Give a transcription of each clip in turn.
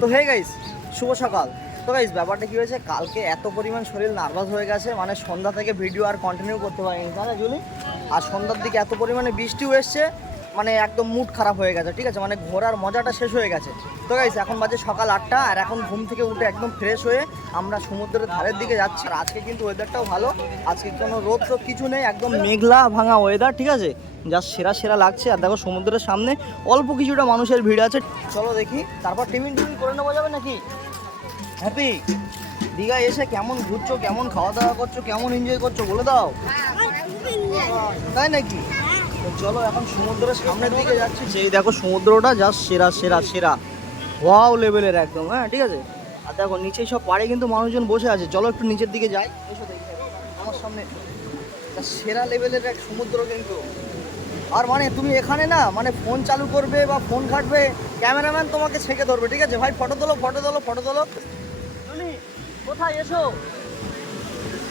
তো hey guys, শুভ সকাল। তো গাইস ব্যাপারটা কী হয়েছে, কালকে এত পরিমাণ শরীর নার্ভাস হয়ে গেছে, মানে সন্ধ্যা থেকে ভিডিও আর কন্টিনিউ করতে পারিনি, তাই না জুলি? আর সন্ধ্যার দিকে এত পরিমাণে বৃষ্টিও এসছে, মানে একদম মুড খারাপ হয়ে গেছে, ঠিক আছে, মানে ঘোরার মজাটা শেষ হয়ে গেছে। তো গাইস এখন বাজে সকাল 8টা, আর এখন ঘুম থেকে উঠে একদম ফ্রেশ হয়ে আমরা সমুদ্রের ধারের দিকে যাচ্ছি। আর আজকে কিন্তু ওয়েদারটাও ভালো, আজকে কোনো রোদ টোদ কিছু নেই, একদম মেঘলা ভাঙা ওয়েদার, ঠিক আছে, যা সেরা সেরা লাগছে। আর দেখো সমুদ্রের সামনে অল্প কিছুটা মানুষের ভিড় আছে, চলো দেখি, তারপর টিফিন করে নেওয়া যাবে নাকি? হ্যাপি, দীঘায় এসে কেমন ঘুরছো, কেমন খাওয়া দাওয়া করছো, কেমন এনজয় করছো বলে দাও। তাই নাকি? তো চলো এখন সমুদ্রের সামনের দিকে যাচ্ছি, যেই দেখো সমুদ্রটা জাস্ট সেরা সেরা সেরা ওয়াও লেভেলের একদম, হ্যাঁ ঠিক আছে। আর দেখো নিচে সব পাড়ে কিন্তু মানুষজন বসে আছে, চলো একটু নিচের দিকে যাই, এসো দেখি আমার সামনে সেরা লেভেলের এক সমুদ্র কিন্তু। আর মানে তুমি এখানে না মানে ফোন চালু করবে বা ফোন ঘাটবে, ক্যামেরাম্যান তোমাকে ছেঁকে ধরবে, ঠিক আছে ভাই, ফটো তোলো ফটো তোলো ফটো তোলো। জুলি কোথায় এসো,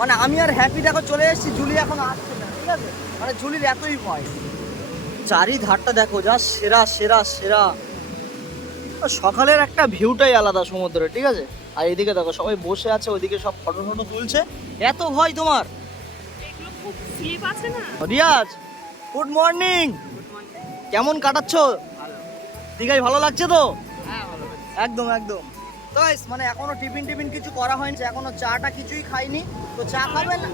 মানে আমি আর হ্যাপি দেখো চলে এসেছি, জুলি এখন আসছে না, ঠিক আছে, মানে জুলির এতই ভয়। চারিধারটা দেখো যা সেরা সেরা সেরা, সকালের একটা ভিউটাই আলাদা সমুদ্রে, ঠিক আছে। আর এইদিকে দেখো সবাই বসে আছে, ওইদিকে সব ফটো ফটো তুলছে। এত ভয় তোমার? রিয়াজ গুড মর্নিং, কেমন কাটাচ্ছ দীঘায়? ভালো লাগছে তো? একদম একদম। তো গাইস মানে এখনো টিফিন কিছু করা হয়নি, এখনো চাটা কিছুই খাইনি। তো চা খাবে না?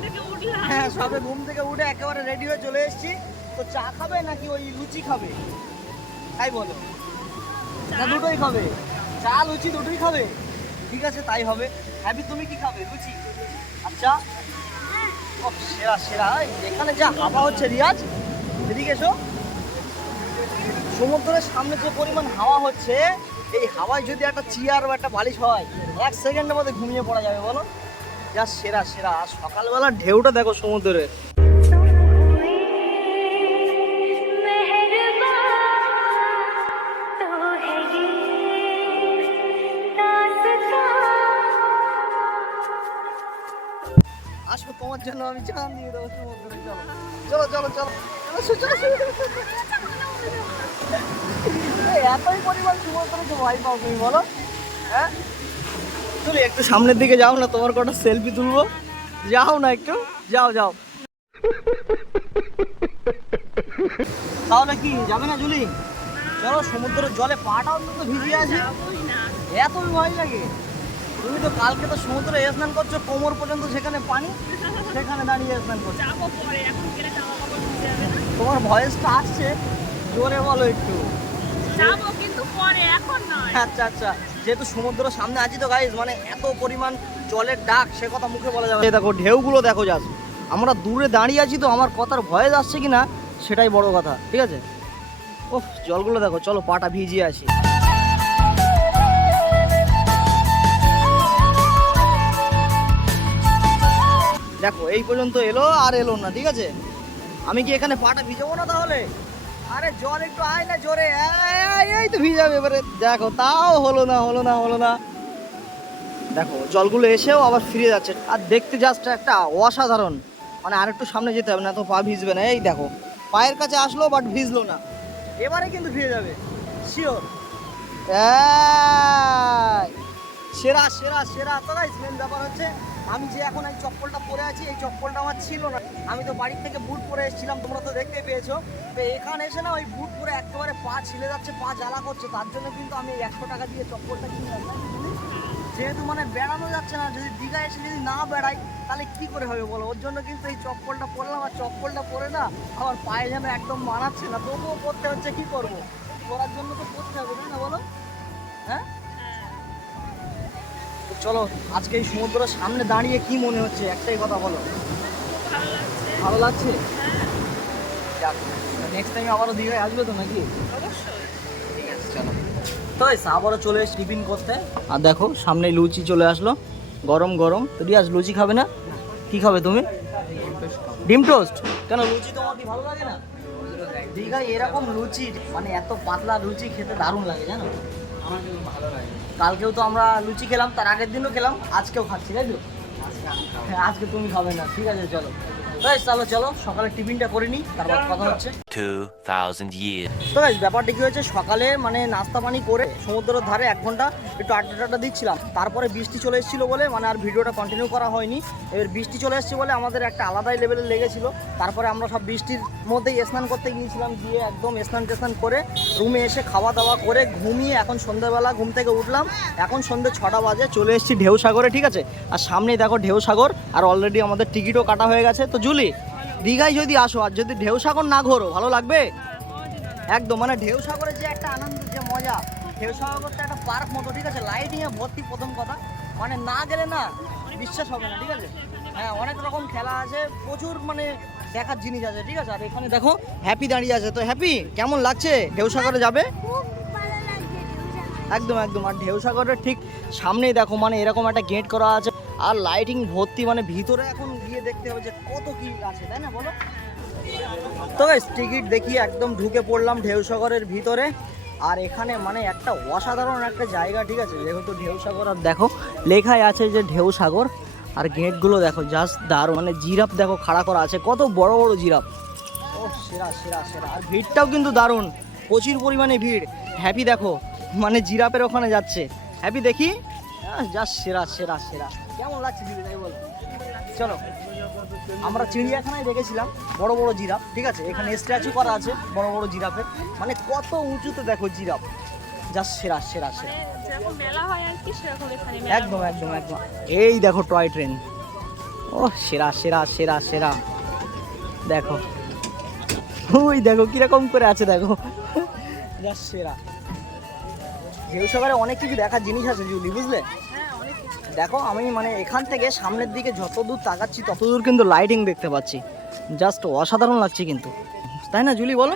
হ্যাঁ, সবে ঘুম থেকে উঠে একেবারে রেডি হয়ে চলে এসেছি। তো চা খাবে নাকি ওই লুচি খাবে, তাই বলো? না দুটোই খাবে, চা লুচি দুটোই খাবে? ঠিক আছে তাই হবে। হ্যাপি তুমি কি খাবে, লুচি? আচ্ছা, ও সেরা সেরা। এখানে যা হাওয়া হচ্ছে রিয়াজ, এদিকে এসো। সমুদ্রের সামনে যে পরিমাণ হাওয়া হচ্ছে, এই হাওয়ায় যদি একটা চেয়ার বা একটা বালিশ হয়, 1 সেকেন্ডের মধ্যে ঘুমিয়ে পড়া যাবে, বলো? যা সেরা সেরা। আর সকালবেলা ঢেউটা দেখো সমুদ্রের। আসো তোমার জন্য আমি জান দিয়ে দেবো সমুদ্রে, চলো চলো চলো চলো চলো চলো। এতই পরিমাণ সমুদ্রে তো ভয় পাও তুমি, বলো? হ্যাঁ তুমি একটু সামনের দিকে যাও না, তোমার কটা সেলফি তুলবো, যাও না একটু, যাও যাও। তাহলে কি যাবে না জুলি? চলো সমুদ্রের জলে পাটাও তো ভিজে আছে, এত ভয় লাগে? তুমি তো কালকে তো সমুদ্রে স্নান করছো কোমর পর্যন্ত, সেখানে পানি, সেখানে দাঁড়িয়ে স্নান করছো। তোমার ভয়েসটা আসছে, জোরে বলো একটু। আচ্ছা আচ্ছা, যেহেতু সমুদ্রের সামনে আছি তো গাইস, মানে এত পরিমাণ জলের ডাক সে কথা মুখে বলা যাবে। দেখো ঢেউগুলো দেখো, যাস আমরা দূরে দাঁড়িয়ে আছি তো আমার কথার ভয়েস আসছে কিনা সেটাই বড় কথা, ঠিক আছে। ওহ জলগুলো দেখো, চলো পাটা ভিজিয়ে আসি। দেখো এই পর্যন্ত এলো আর এলো না, ঠিক আছে, আমি কি এখানে পাটা ভিজাবো না তাহলে? আরে জল একটু আয় না জোরে, এই তো ভিজাবে এবারে। দেখো তাও হলো না হলো না হলো না। দেখো জলগুলো এসেও আবার ফিরে যাচ্ছে, আর দেখতে জাস্ট একটা অসাধারণ, মানে আরেকটু সামনে যেতে হবে না তো পা ভিজবে না। এই দেখো পায়ের কাছে আসলো বাট ভিজলো না, এবারে কিন্তু ভিজে যাবে শিওর। সেরা সেরা সেরা। তো গাইস মেন ব্যাপার হচ্ছে, আমি যে এখন এই চপ্পলটা পরে আছি, এই চপ্পলটা আমার ছিল না, আমি তো বাড়ির থেকে বুট পরে এসেছিলাম, তোমরা তো দেখতেই পেয়েছো। তো এখানে এসে না ওই বুট পরে একেবারে পা ছিলে যাচ্ছে, পা জ্বালা করছে, তার জন্য কিন্তু আমি 100 টাকা দিয়ে চপ্পলটা কিনলাম। যেহেতু মানে বেড়ানো যাচ্ছে না, যদি দীঘা এসে যদি না বেড়াই তাহলে কি করে হবে বলো, ওর জন্য কিন্তু এই চপ্পলটা পরলাম। আর চপ্পলটা পরে না আমার পায়ে যেন একদম মানাচ্ছে না, তবুও পরতে হচ্ছে, কি করবো, পরার জন্য তো পরতে হবে, তাই না বলো? হ্যাঁ চলো, আজকে এই সমুদ্রের সামনে দাঁড়িয়ে কি মনে হচ্ছে একটাই কথা বলো? ভালো লাগছে। নেক্সট টাইম আবারও দীঘায় আসবে তো নাকি? ঠিক আছে চলো। তো আবারও চলে এসে টিফিন করতে, আর দেখো সামনে লুচি চলে আসলো গরম গরম। তো রিয়াজ লুচি খাবে না? কি খাবে তুমি? ডিম টোস্ট। কেন লুচি তোমার কি ভালো লাগে না? দীঘায় এরকম লুচি, মানে এত পাতলা লুচি খেতে দারুণ লাগে জানো, আমার ভালো লাগে। কালকেও তো আমরা লুচি খেলাম, তার আগের দিনও খেলাম, আজকেও খাচ্ছি, তাই তো? হ্যাঁ আজকে তুমি খাবে না, ঠিক আছে চলো। চলো চলো সকালে টিফিনটা করে নিই, তারপর কথা হচ্ছে। 2000 years. তো গাইস ব্যাপারটা কি হয়েছে, সকালে মানে নাস্তা পানি করে সমুদ্রের ধারে 1 ঘন্টা একটু আড্ডা দিচ্ছিলাম, তারপরে বৃষ্টি চলে এসেছিলো বলে মানে আর ভিডিওটা কন্টিনিউ করা হয়নি। এবার বৃষ্টি চলে এসেছে বলে আমাদের একটা আলাদাই লেভেলে লেগেছিলো। তারপরে আমরা সব বৃষ্টির মধ্যেই স্নান করতে গিয়েছিলাম, গিয়ে একদম স্নান করে রুমে এসে খাওয়া দাওয়া করে ঘুমিয়ে এখন সন্ধ্যাবেলা ঘুম থেকে উঠলাম। এখন সন্ধ্যে 6টা বাজে, চলে এসেছি ঢেউ সাগরে, ঠিক আছে। আর সামনেই দেখো ঢেউ সাগর, আর অলরেডি আমাদের টিকিটও কাটা হয়ে গেছে। তো জুলি, দীঘায় যদি আসো আর যদি ঢেউ সাগর না ঘোরো ভালো লাগবে একদম। মানে ঢেউ সাগরের যে একটা আনন্দ, যে মজা, ঢেউ সাগরটা একটা পার্ক মতো, ঠিক আছে। লাইটিংয়ে ভর্তি, প্রথম কথা মানে না গেলে না বিশ্বাস হবে না, ঠিক আছে। হ্যাঁ, অনেক রকম খেলা আছে, প্রচুর মানে দেখার জিনিস আছে, ঠিক আছে। আর এখানে দেখো হ্যাপি দাঁড়িয়ে আছে। তো হ্যাপি, কেমন লাগছে ঢেউ সাগরে যাবে? একদম একদম। আর ঢেউ সাগরের ঠিক সামনেই দেখো মানে এরকম একটা গেট করা আছে, আর লাইটিং ভর্তি, মানে ভিতরে এখন গিয়ে দেখতে হবে যে কত কি আছে, তাই না বলো? তো গাইস টিকিট দেখিয়ে একদম ঢুকে পড়লাম ঢেউ সাগরের ভিতরে। আর এখানে মানে একটা অসাধারণ একটা জায়গা, ঠিক আছে, যেহেতু ঢেউ সাগর। আর দেখো লেখাই আছে যে ঢেউ সাগর, আর গেটগুলো দেখো জাস্ট দারুণ। মানে জিরাফ দেখো খাড়া করা আছে, কত বড় বড় জিরাফ। ও সেরা সেরা সেরা। আর ভিড়টাও কিন্তু দারুণ, প্রচুর পরিমাণে ভিড়। হ্যাপি দেখো মানে জিরাফের ওখানে যাচ্ছে। হ্যাপি দেখি, জাস্ট সেরা সেরা সেরা। কেমন লাগছে দিদি তাই বল? চলো, আমরা চিড়িয়াখানায় দেখেছিলাম বড় বড় জিরাফ, ঠিক আছে। এখানে স্ট্যাচু করা আছে বড় বড় জিরাফের, মানে কত উঁচুতে দেখো জিরাফ, জাস্ট সেরা সেরা সেরা। একদম একদম একদম। এই দেখো টয় ট্রেন, ও সেরা সেরা সেরা সেরা। দেখো ওই দেখো কিরকম করে আছে, দেখো জাস্ট সেরা। ঢেউ সাগরে অনেক কিছু দেখার জিনিস আছে জুলি, বুঝলে? দেখো আমি মানে এখান থেকে সামনের দিকে যত দূর তাকাচ্ছি তত দূর কিন্তু লাইটিং দেখতে পাচ্ছি, জাস্ট অসাধারণ লাগছে কিন্তু, তাই না জুলি বলো?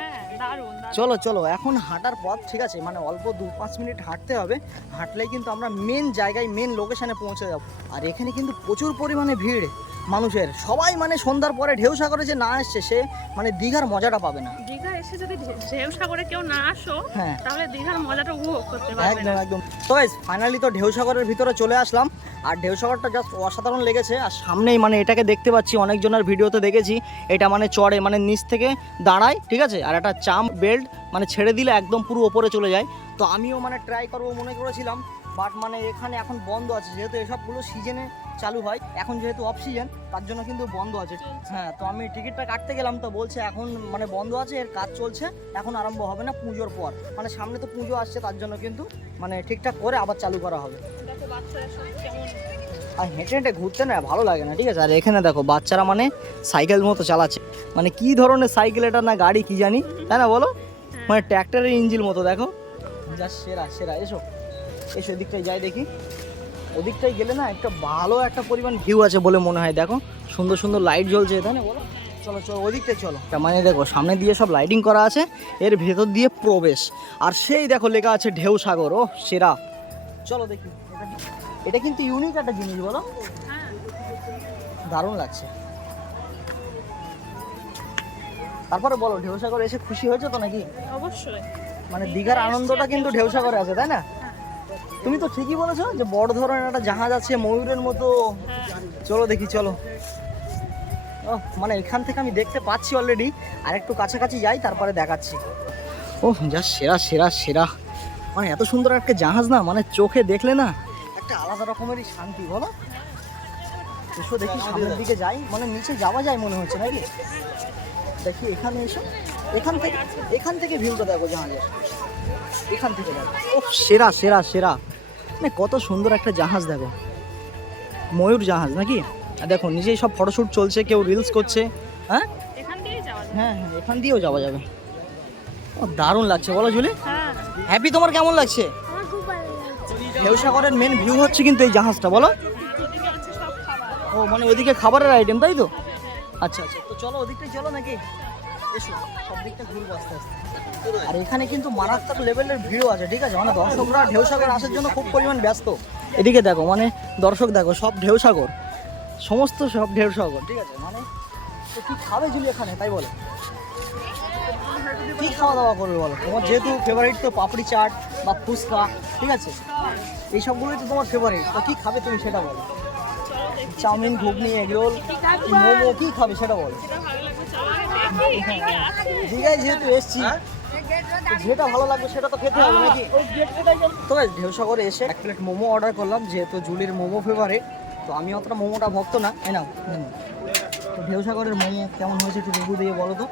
চলো চলো, এখন হাঁটার পথ, ঠিক আছে, মানে অল্প 2-5 মিনিট হাঁটতে হবে। হাঁটলেই কিন্তু আমরা মেন জায়গায়, মেন লোকেশনে পৌঁছে যাব। আর এখানে কিন্তু প্রচুর পরিমাণে ভিড় মানুষের, সবাই মানে সন্ধ্যার পরে ঢেউ সাগরে যে না আসছে সে মানে দীঘার মজাটা পাবে না। দীঘা এসে যদি ঢেউ সাগরে কেউ না আসো, তাহলে দীঘার মজাটা উপভোগ করতে পারবে না। একদম একদম। তো গাইস ফাইনালি তো ঢেউ সাগরের ভিতরে চলে আসলাম, আর ঢেউ সাগরটা জাস্ট অসাধারণ লেগেছে। আর সামনেই মানে এটাকে দেখতে পাচ্ছি, অনেকজনের ভিডিওতে দেখেছি, এটা মানে চড়ে মানে নিচ থেকে দাঁড়ায়, ঠিক আছে। আর একটা চাম্প বেল্ট মানে ছেড়ে দিলে একদম পুরো ওপরে চলে যায়। তো আমিও মানে ট্রাই করবো মনে করেছিলাম, বাট মানে এখানে এখন বন্ধ আছে, যেহেতু এসবগুলো সিজনে চালু হয়, এখন যেহেতু অফ সিজন তার জন্য কিন্তু বন্ধ আছে। হ্যাঁ, তো আমি টিকিটটা কাটতে গেলাম, তো বলছে এখন মানে বন্ধ আছে, এর কাজ চলছে, এখন আরম্ভ হবে না পুজোর পর। মানে সামনে তো পুজো আসছে, তার জন্য কিন্তু মানে ঠিকঠাক করে আবার চালু করা হবে। আর হেঁটে হেঁটে ঘুরতে না ভালো লাগে না, ঠিক আছে। আর এখানে দেখো বাচ্চারা মানে সাইকেল মতো চালাচ্ছে, মানে কি ধরনের সাইকেল এটা না গাড়ি কি জানি, তাই না বলো? মানে ট্র্যাক্টরের ইঞ্জিন মতো, দেখো জাস্ট সেরা সেরা। এসো এসো, এদিকটাই যাই দেখি। ওদিকটাই গেলে না একটা ভালো একটা পরিমাণ ভিউ আছে বলে মনে হয়, দেখো সুন্দর সুন্দর লাইট জ্বলছে, তাই না বলো? চলো চলো ওদিকটাই চলো। মানে দেখো সামনে দিয়ে সব লাইটিং করা আছে, এর ভেতর দিয়ে প্রবেশ, আর সেই দেখো লেখা আছে ঢেউ সাগর, ও সেরা। চলো দেখি, এটা কিন্তু ইউনিক একটা জিনিস, বলো? দারুণ লাগছে। তারপরে বলো, ঢেউ সাগর এসে খুশি হয়েছে তো নাকি? অবশ্যই। মানে দীঘার আনন্দটা কিন্তু ঢেউ সাগরে আছে, তাই না? তুমি তো ঠিকই বলেছো যে বড় ধরনের একটা জাহাজ আছে ময়ূরের মতো। চলো দেখি, চলো। ও মানে এখান থেকে আমি দেখতে পাচ্ছি অলরেডি, আর একটু কাছাকাছি যাই তারপরে দেখাচ্ছি। ও যা সেরা সেরা সেরা, মানে এত সুন্দর একটা জাহাজ না, মানে চোখে দেখলে না একটা আলাদা রকমেরই শান্তি, বলো? এসো দেখি সামনের দিকে যাই, মানে নিচে যাওয়া যায় মনে হচ্ছে নাকি? দেখি এখানে এসো, এখান থেকে ভিউটা দেখো জাহাজের, এখান থেকে দেখো। ও সেরা সেরা সেরা, মানে কত সুন্দর একটা জাহাজ, দেখো ময়ূর জাহাজ নাকি? আর দেখো নিজেই সব ফটোশ্যুট চলছে, কেউ রিলস করছে। হ্যাঁ হ্যাঁ হ্যাঁ, এখান দিয়েও যাওয়া যাবে। ও দারুণ লাগছে, বলো জুলি? হ্যাপি, তোমার কেমন লাগছে? ঢেউ সাগরের মেন ভিউ হচ্ছে কিন্তু এই জাহাজটা, বলো? ও মানে ওইদিকে খাবারের আইটেম, তাই তো? আচ্ছা আচ্ছা, তো চলো ওদিকটাই চলো নাকি? এসো, সব দিকটা ঘুরবো আস্তে আস্তে। আর এখানে কিন্তু মারাত্মক লেভেলের ভিড়ও আছে, ঠিক আছে। মানে দর্শকরা ঢেউ সাগর আসার জন্য খুব পরিমাণ ব্যস্ত। এদিকে দেখো মানে দর্শক দেখো, সব ঢেউ সাগর, সমস্ত সব ঢেউ সাগর, ঠিক আছে। মানে তো কি খাবে জুলি এখানে, তাই বলো? কি খাওয়া দাওয়া করবে বলো? তোমার যেহেতু ফেভারিট তো পাপড়ি চাট বা ফুচকা, ঠিক আছে, এই সবগুলোই তো তোমার ফেভারিট, তো কি খাবে তুমি সেটা বলো? চাউমিন, ঘুগনি, এগরোল, মোমো, কি খাবে সেটা বল। যেটা ভালো লাগবে চলো আগে দেখি কি আছে। দীঘায় যেহেতু এসছি, যেটা ভালো লাগবে সেটা তো খেতে হবে নাকি। তো গাইস ঢেউসাগরে এসে 1 প্লেট মোমো অর্ডার করলাম, যেহেতু জুলির মোমো ফেভারিট। তো আমি অতটা মোমোটা ভক্ত না, এই নাও। তো ঢেউসাগরের মোমো কেমন হয়েছে একটু রিভিউ দিয়ে বলো তো।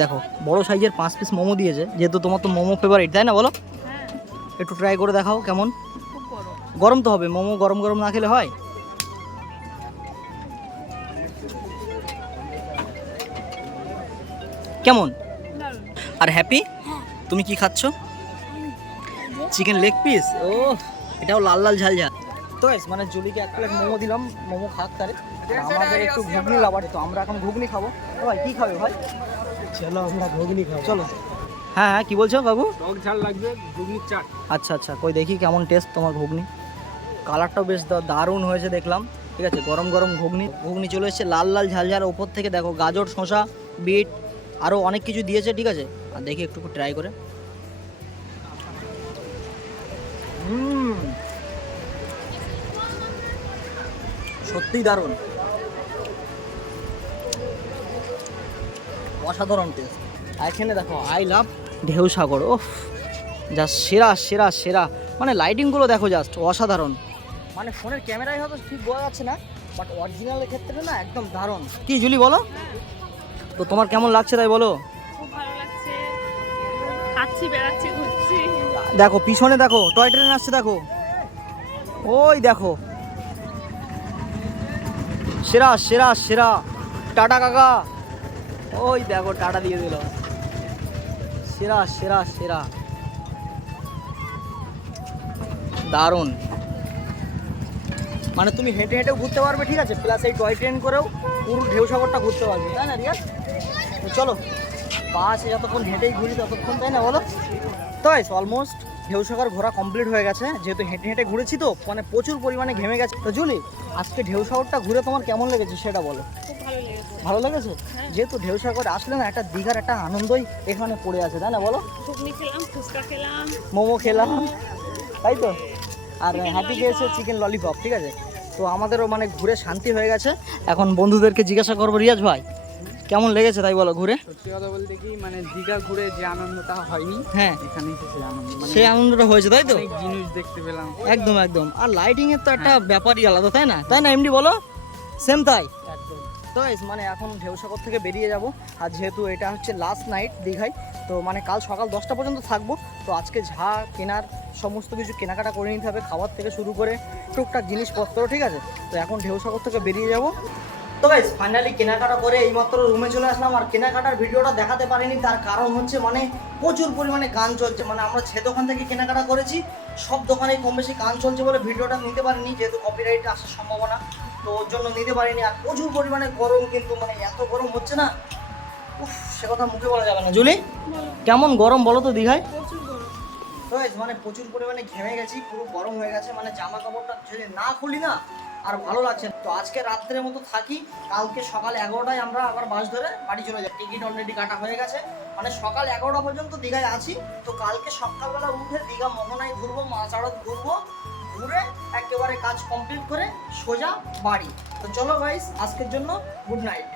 দেখো বড় সাইজের 5 পিস মোমো দিয়েছে, যেহেতু তোমার তো মোমো ফেভারিট তাই না, বলো। হ্যাঁ একটু ট্রাই করে দেখাও কেমন। খুব গরম। গরম তো হবে, মোমো গরম গরম না খেলে হয়। কেমন দারুণ। আর হ্যাপি? তুমি কি খাচ্ছ? Chicken leg piece. ও এটাও লাল লাল ঝাল ঝাল। তো গাইস মানে জুলিকে 1 প্লেট মোমো দিলাম, মোমো খাক তারে। আমাদের একটু ঘুগনি লাভার, তো আমরা এখন ঘুগনি খাবো। ও ভাই কি খাবে ভাই? চলো আমরা ঘুগনি খাবো। চলো। হ্যাঁ হ্যাঁ কি বলছো কাকু? টক ঝাল লাগবে, ঘুগনির চাট। আচ্ছা আচ্ছা, কই দেখি কেমন টেস্ট তোমার ঘুগনি। কালারটাও বেশ দারুণ হয়েছে দেখলাম। ঠিক আছে, গরম গরম ঘুগনি। ঘুগনি চলে এসেছে লাল লাল ঝাল ঝাল, ওপর থেকে দেখো গাজর, শসা, বিট আরও অনেক কিছু দিয়েছে। ঠিক আছে, আর দেখি একটু ট্রাই করে। সত্যিই দারুণ, অসাধারণ টেস্ট। আর এখানে দেখো আই লাভ ঢেউসাগর। ওফ জাস্ট সেরা সেরা সেরা, মানে লাইটিংগুলো দেখো জাস্ট অসাধারণ। মানে ফোনের ক্যামেরায় হয়তো ঠিক বোঝা যাচ্ছে না, বাট অরিজিনালের ক্ষেত্রে না একদম দারুণ। কি জুলি বলো তো, তোমার কেমন লাগছে তাই বলো। খুব ভালো লাগছে, খাচ্ছি, বেড়াচ্ছি, ঘুরছি। দেখো পিছনে দেখো টয় ট্রেন আসছে, দেখো ওই দেখো। সেরা সেরা সেরা, টাটা কাকা। ওই দেখো টাটা দিয়ে দিল। সেরা সেরা সেরা, দারুণ। মানে তুমি হেঁটে হেঁটেও ঘুরতে পারবে, ঠিক আছে, প্লাস এই টয় ট্রেন করেও পুরো ঢেউসাগরটা ঘুরতে পারবে, তাই না রিয়া? তো চলো বাসে যতক্ষণ হেঁটেই ঘুরি ততক্ষণ, তাই না বলো। তো অলমোস্ট ঢেউসাগর ঘোরা কমপ্লিট হয়ে গেছে, যেহেতু হেঁটে হেঁটে ঘুরেছি তো মানে প্রচুর পরিমাণে ঘেমে গেছে। তো জুলি আজকে ঢেউসাগরটা ঘুরে তোমার কেমন লেগেছে সেটা বলো। খুব ভালো লেগেছে। ভালো লেগেছে? যেহেতু ঢেউসাগর আসলে না একটা দীঘার একটা আনন্দই এখানে পড়ে আছে, তাই না বলো। ঘুগনি খেলাম, ফুচকা খেলাম, মোমো খেলাম, তাই তো। আর Chicken হ্যাপি lollipop। খেয়েছে চিকেন ললিপপ। ঠিক আছে, তো আমাদেরও মানে ঘুরে শান্তি হয়ে গেছে। এখন বন্ধুদেরকে জিজ্ঞাসা করবো, রিয়াজ ভাই কেমন লেগেছে তাই বলো ঘুরে। সত্যি কথা বলতে কি মানে দীঘা ঘুরে যে আনন্দটা হয়নি, হ্যাঁ এখানে এসে সেই আনন্দ, মানে সেই আনন্দটা হয়েছে তাই তো। অনেক জিনিস দেখতে পেলাম। একদম একদম, আর লাইটিং এর তো একটা ব্যাপারই আলাদা, তাই না, তাই না এমডি বলো। সেম তাই। একদম। তো guys, মানে এখন ঢেউসাগর থেকে বেরিয়ে যাব। আর যেহেতু এটা হচ্ছে লাস্ট নাইট দীঘায়, তো মানে কাল সকাল 10টা পর্যন্ত থাকবো। তো আজকে যা কেনার সমস্ত কিছু কেনাকাটা করে নিতে হবে, খাবার থেকে শুরু করে টুকটাক জিনিসপত্র। ঠিক আছে, তো এখন ঢেউসাগর থেকে বেরিয়ে যাব। তো গাইস ফাইনালি কেনাকাটা করে এইমাত্র রুমে চলে আসলাম। আর কেনাকাটার ভিডিওটা দেখাতে পারিনি, তার কারণ হচ্ছে মানে প্রচুর পরিমাণে গান চলছে। মানে আমরা যে দোকান থেকে কেনাকাটা করেছি সব দোকানেই কম বেশি গান চলছে বলে ভিডিওটা নিতে পারিনি, যেহেতু কপিরাইট আসার সম্ভাবনা, তো ওর জন্য নিতে পারিনি। আর প্রচুর পরিমাণে গরম, কিন্তু মানে এত গরম হচ্ছে না, উফ সে কথা মুখে বলা যাবে না। জুলি কেমন গরম বলো তো দীঘায়। প্রচুর গরম। তো guys, মানে প্রচুর পরিমাণে ঘেমে গেছি, পুরো গরম হয়ে গেছে। মানে জামা কাপড়টা যদি না খুলি না আর ভালো লাগছে না। তো আজকে রাত্রের মতো থাকি, কালকে সকাল 11টায় আমরা আবার বাস ধরে বাড়ি চলে যাই। টিকিট অলরেডি কাটা হয়ে গেছে, মানে সকাল 11টা পর্যন্ত দীঘায় আছি। তো কালকে সকালবেলা উঠে দীঘা মোহনায় ঘুরবো, মাছ আড়ত ঘুরবো, ঘুরে একেবারে কাজ কমপ্লিট করে সোজা বাড়ি। তো চলো গাইস, আজকের জন্য গুড নাইট।